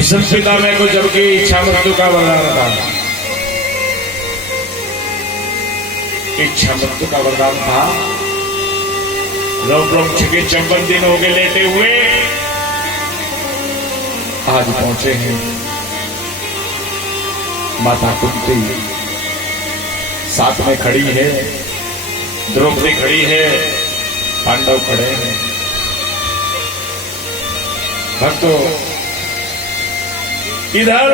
भीष्म पितामह को जबकि इच्छा मृत्यु का वरदान था, इच्छा मृत्यु का वरदान था, ब्रह्मक्ष के 54 दिन हो गए लेटे हुए, आज पहुंचे हैं। माता कुंती साथ में खड़ी है, द्रौपदी खड़ी है, पांडव खड़े हैं। भक्तों, इधर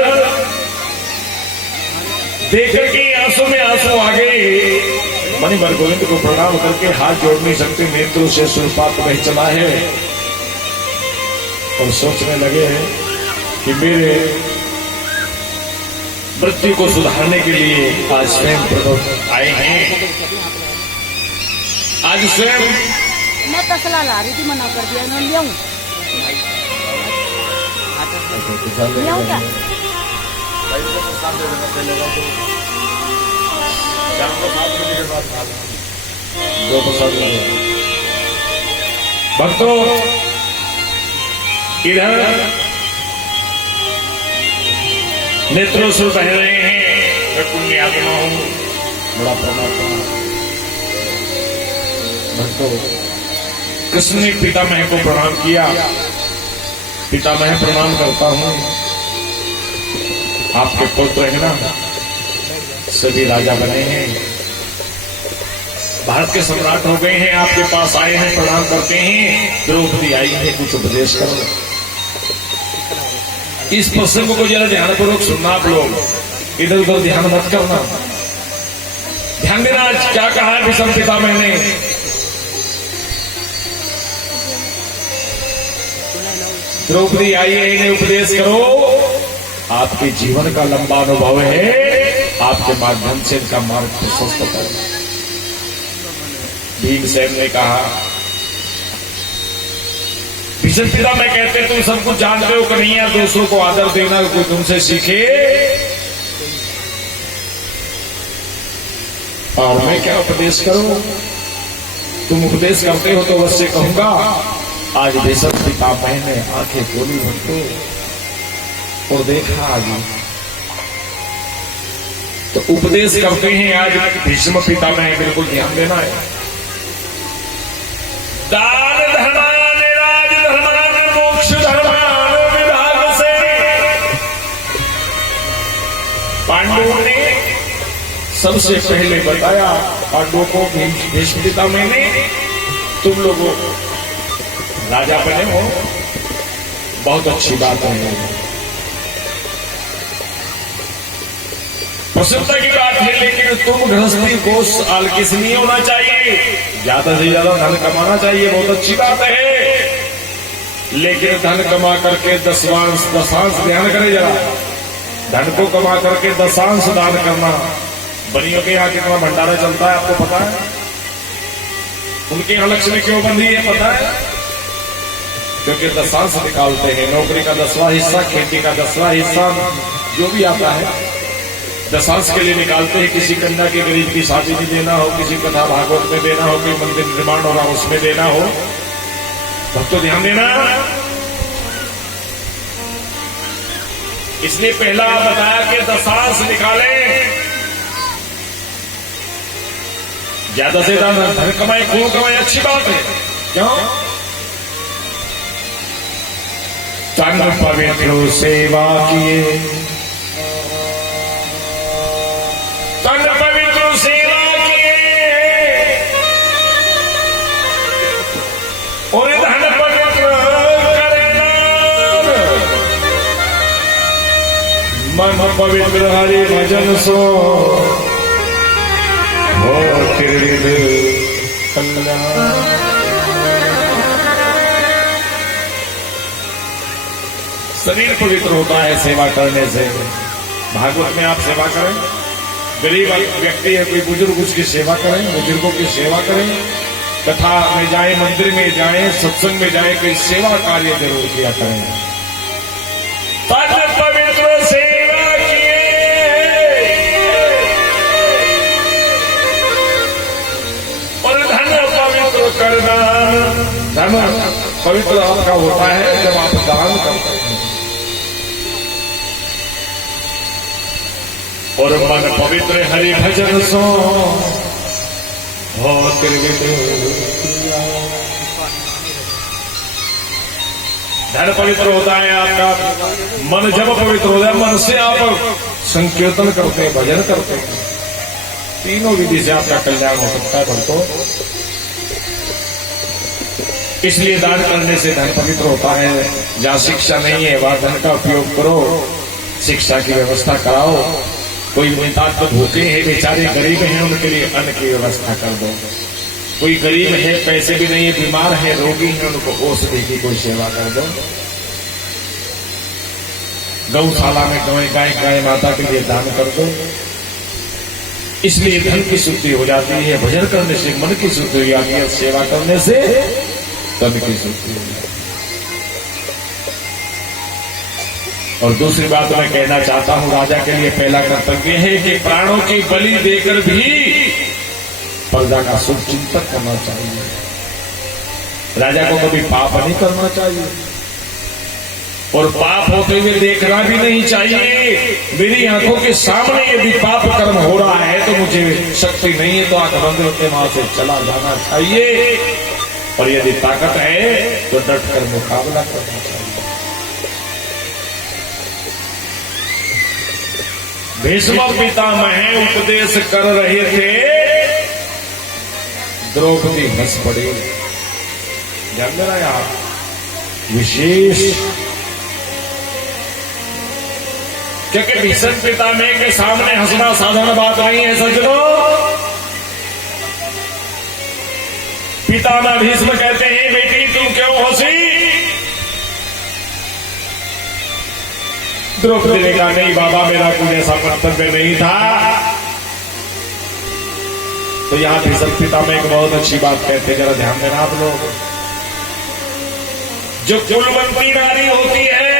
देखकर के आंसू में आंसू आ गए। मणिवर गोविंद को प्रणाम करके हाथ जोड़ नहीं सकते, नेत्रों से सुरपात बह चला है और सोचने लगे हैं कि मेरे मृत्यु को सुधारने के लिए आज स्वयं प्रभु आए हैं। आज स्वयं मैं तसला ला रही थी, मना कर दिया इन्होंने। लियाऊं क्या? भक्तों, इधर नेत्रों से बह रहे हैं, मैं पुण्यात्मा हूं, बड़ा परमात्मा। भक्तों, कृष्ण ने पितामह को प्रणाम किया। पितामह प्रणाम करता हूं, आपके पुत्र है ना, सभी राजा बने हैं, भारत के सम्राट हो गए हैं, आपके पास आए हैं, प्रणाम करते हैं। द्रौपदी आई है, कुछ उपदेश करो। इस प्रसंग को जरा ध्यानपूर्वक सुनना आप लोग, इधर उधर ध्यान मत करना, ध्यान देना। आज क्या कहा है भीष्म पितामह ने? द्रौपदी आई है, इन्हें उपदेश करो। आपके जीवन का लंबा अनुभव है, आपके माध्यम से इनका मार्ग प्रशस्त करो। भीमसेन ने कहा, भीष्म पितामह कहते तुम सब कुछ जानते हो कन्हैया, दूसरों को आदर देना कोई तुमसे सीखे, और मैं क्या उपदेश करूं? तुम उपदेश करते हो तो अवश्य कहूंगा। आज भीष्म पितामह ने आंखें खोली भक्तों और देखा आगे, तो उपदेश करते हैं आज भीष्म पितामह, बिल्कुल ध्यान देना है। दान धर्मान राज धर्मान मोक्ष धर्मान विभाग से पांडवों ने सबसे पहले बताया, पांडवों को भीष्म पितामह ने, तुम लोगों राजा बने हो, बहुत अच्छी बात है, प्रसन्नता की बात है, लेकिन तुम गृहस्थी को आलकिस नहीं होना चाहिए, ज्यादा से ज्यादा धन कमाना चाहिए, बहुत अच्छी बात है, लेकिन धन कमा करके दशांश ध्यान करें जरा, धन को कमा करके दशांश दान करना। बनियों के यहाँ कितना भंडारा चलता है आपको पता है? उनके यहाँ लक्ष्मी क्यों बंधी है पता है? क्योंकि दशांश निकालते हैं, नौकरी का 10वां हिस्सा, खेती का 10वां हिस्सा, जो भी आता है दशांश के लिए निकालते हैं। किसी कन्या की गरीब की शादी में देना हो, किसी कथा भागवत में देना हो, कोई मंदिर निर्माण हो रहा उसमें देना हो, भक्तों ध्यान देना। इसलिए पहला बताया कि दशांश निकालें, ज्यादा से ज्यादा धन कमाए, खूब कमाए, अच्छी बात है। क्यों? तन पवित्र सेवा किए, तन पवित्र सेवा किए और धन पवित्र करे दान, मन पवित्र हरि भजन सो हो त्रिविध कल्याण। शरीर पवित्र होता है सेवा करने से। भागवत में आप सेवा करें, गरीब व्यक्ति है कोई बुजुर्ग, उसकी सेवा करें, बुजुर्गों की सेवा करें, कथा में जाए, मंदिर में जाए, सत्संग में जाए, कोई सेवा कार्य जरूर किया करें। तन पवित्र सेवा किए और धन पवित्र करना। धन पवित्र आपका होता है जब आप दान करते हैं। और मन पवित्र हरि भजन सो हो धन पवित्र होता है आपका। मन जब पवित्र होता है, मन से आप संकीर्तन करते हैं, भजन करते हैं, तीनों विधि से आपका कल्याण हो सकता है भक्तों। इसलिए दान करने से धन पवित्र होता है। जहां शिक्षा नहीं है वहां धन का उपयोग करो, शिक्षा की व्यवस्था कराओ। कोई मिताद तो भूखे हैं, बेचारे गरीब हैं, उनके लिए अन्न की व्यवस्था कर दो। कोई गरीब है, पैसे भी नहीं है, बीमार है, रोगी है, उनको औषधि की कोई सेवा कर दो। गौशाला में गाय माता के लिए दान कर दो। इसलिए धन की शुद्धि हो जाती है, भजन करने से मन की शुद्धि हो जाती है, सेवा करने से तन की शुद्धि हो जाती है। और दूसरी बात मैं कहना चाहता हूं, राजा के लिए पहला कर्तव्य है कि प्राणों की बलि देकर भी प्रजा का शुभ चिंतन करना चाहिए। राजा को कभी पाप नहीं करना चाहिए और पाप होते हुए देखना भी नहीं चाहिए। मेरी आंखों के सामने यदि पाप कर्म हो रहा है तो मुझे शक्ति नहीं है तो आंख बंद करके वहां से चला जाना चाहिए, और यदि ताकत है तो डट कर मुकाबला करना चाहिए। भीष्म पितामह उपदेश कर रहे थे, द्रौपदी हंस पड़ी। ध्यान देना यार, विशेष क्योंकि भीष्म पितामह के सामने हंसना साधारण बात नहीं है सज्जनों। पितामह भीष्म कहते हैं, बेटी तू क्यों हंसी? द्रौपदी ने कहा, नहीं बाबा, मेरा कुछ ऐसा कर्तव्य नहीं था। तो यहां भीष्म पितामह एक बहुत अच्छी बात कहते हैं, जरा ध्यान देना आप लोग। जो कुलवंती नारी होती है,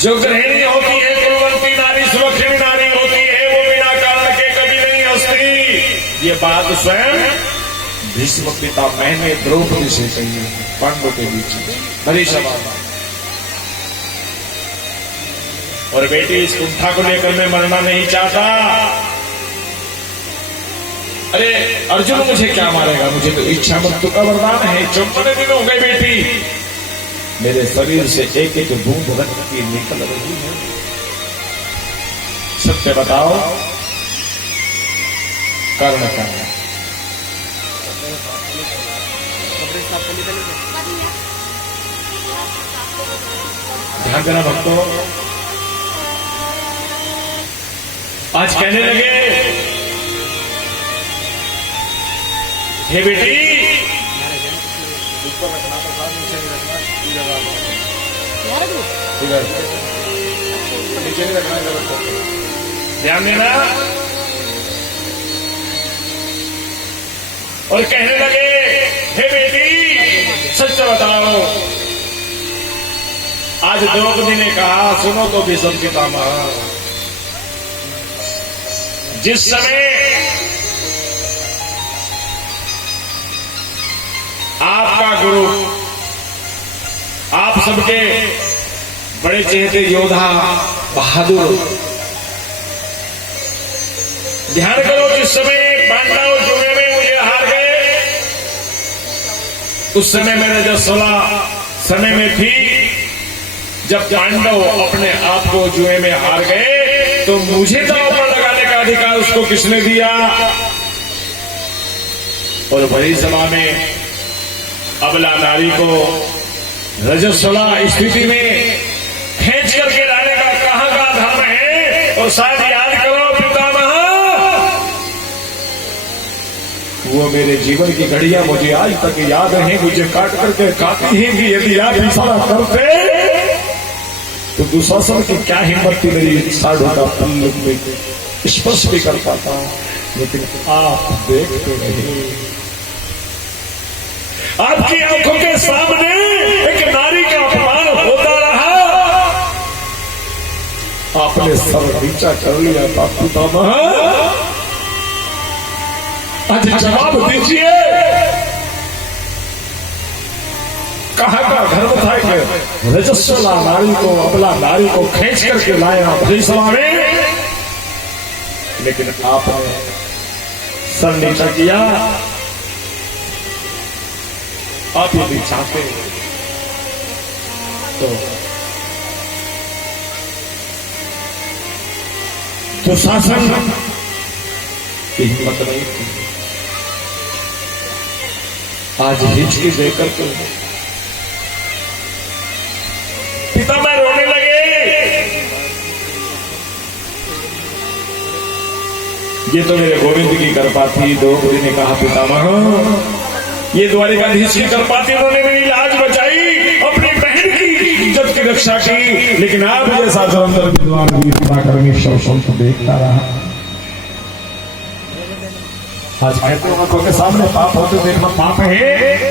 जो गृहिणी होती है, कुलवंती नारी, सुलक्षणी नारी होती है, वो बिना कारण के कभी नहीं हंसती। ये बात स्वयं भीष्म पितामह ने द्रौपदी से कही, पांडवों के बीच बड़ी सभा। और बेटी, इस कुंठा को लेकर मैं मरना नहीं चाहता। अरे अर्जुन मुझे क्या मारेगा, मुझे तो इच्छा मृत्यु का वरदान है। 54 दिन हो गए बेटी, मेरे शरीर से एक एक बूंद रक्त की निकल रही है। सत्य बताओ, कारण क्या है? ध्यान देना भक्तों। आज कहने लगे, हे बेटी, ऊपर रखना तो था, नीचे नहीं रखना। नीचे नहीं रखना, ध्यान देना। और कहने लगे, हे बेटी सच बताओ। आज द्रौपदी ने कहा, सुनो तो भीष्म पितामह, जिस समय आपका गुरु, आप सबके बड़े चहेते योद्धा बहादुर, ध्यान करो, जिस समय पांडव जुए में मुझे हार गए, उस समय मैंने जब 16 समय में थी, जब पांडव अपने आप को जुए में हार गए, तो मुझे दांव पर लगाने का अधिकार उसको किसने दिया? और बड़ी सभा में अबला नारी को रजस्वला स्थिति में खींच करके लाने का कहां का धर्म है? और शायद याद करो पितामह, वो मेरे जीवन की घड़ियां मुझे आज तक याद है, मुझे काट करके खाती हैं कि यदि आप इशारा करते तो दुशासन की क्या हिम्मत थी मेरी साढ़ों का पल्लू में स्पर्श भी कर पाता, लेकिन आप देखते नहीं। आपकी आंखों के सामने एक नारी का अपमान होता रहा, आपने सर नीचा कर लिया था पितामह। आज जवाब दीजिए, कहाँ का धर्म था कि रजस्वला नारी को, अबला नारी को खींच करके लाया भरी सभा में, लेकिन आपने सर नीचा किया। आप यदि चाहते तो दुशासन की हिम्मत नहीं थी। आज हिचकी देकर के पितामह रोने लगे। ये तो मेरे गोविंद की कृपा थी। द्रौपदी ने कहा पितामह ये द्वारिकाधीश की कृपा थी, उन्होंने मेरी लाज बचाई, अपनी बहन की इज्जत की रक्षा की, लेकिन आप जैसा धुरंधर विद्वान वीर पराक्रमी शव को देखता रहा। आज कहते हो आंखों के सामने पाप होते देखना पाप है।